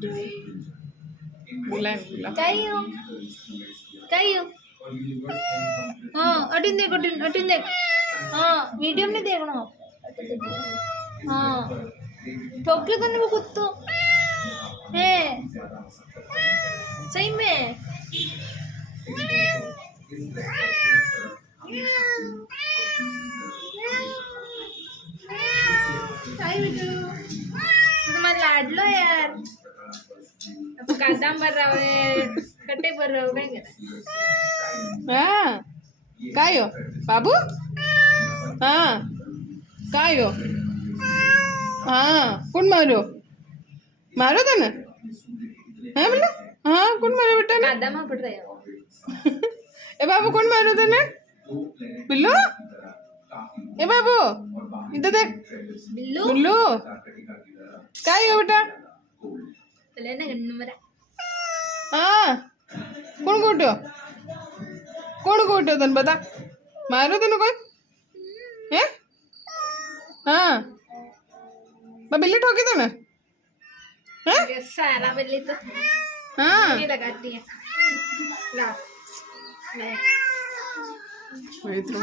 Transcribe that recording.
बुला बुला कहियो कहियो हाँ अटिन देख अटिन देख हाँ वीडियो में देखना हाँ ठोके तो नहीं वो कुत्तो है सही में हाय बिटू तुम्हारा लाडलो यार अब कादाम भर रहा है कट्टे भर रहा हो काय हाँ काय हो बाबू हाँ काय हो हाँ कौन मारो मारो था ना हाँ बोला हाँ कौन मारो बेटा ने कादाम पड़ रहा है ए बाबू कौन मारो था ना बिल्लू ए बाबू इधर देख बिल्लू बिल्लू काय हो बेटा चले ना गन्नू मरा हाँ कौन कोटो तन बता मारो तेन कोई है हाँ बिल्ली ठोकी तो ना सारा बिल्ली तो हाँ नहीं लगाती है ला ले वही तो